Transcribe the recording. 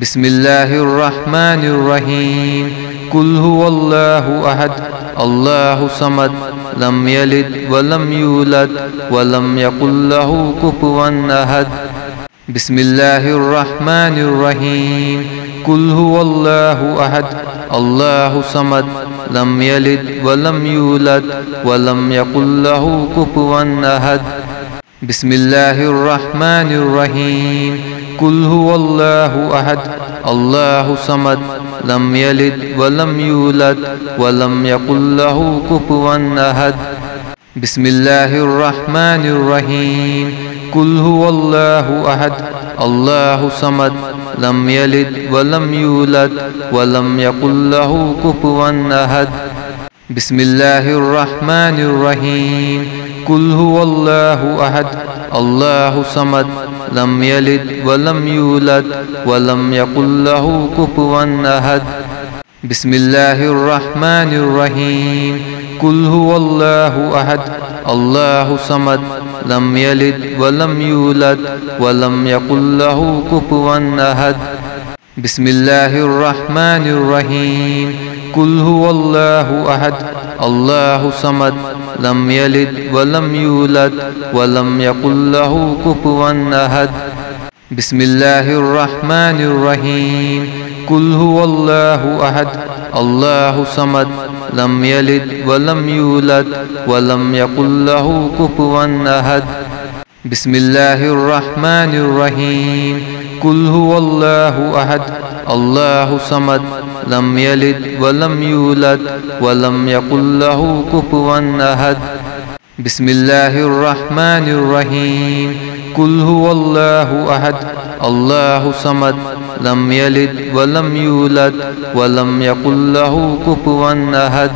بسم الله الرحمن الرحيم قل هو الله أحد الله صمد لم يلد ولم يولد ولم يكن له كفوا أحد بسم الله الرحمن الرحيم قل هو الله أحد الله صمد لم يلد ولم يولد ولم يكن له كفوا أحد بسم الله الرحمن الرحيم قل هو الله أحد الله صمد لم يلد ولم يولد ولم يكن له كفوا أحد بسم الله الرحمن الرحيم قل هو الله أحد الله صمد لم يلد ولم يولد ولم يكن له كفوا أحد بسم الله الرحمن الرحيم قل هو الله أحد الله صمد لم يلد ولم يولد ولم يكن له كفوا أحد بسم الله الرحمن الرحيم قل هو الله أحد الله صمد لم يلد ولم يولد ولم يكن له كفوا أحد بسم الله الرحمن الرحيم قل هو الله أحد الله صمد لم يلد ولم يولد ولم يكن له كفوا أحد بسم الله الرحمن الرحيم قل هو الله أحد الله صمد لم يلد ولم يولد ولم يكن له كفوا أحد بسم الله الرحمن الرحيم قل هو الله أحد الله صمد لم يلد ولم يولد ولم يكن له كفوا أحد بسم الله الرحمن الرحيم قل هو الله أحد الله صمد لم يلد ولم يولد ولم يكن له كفوا أحد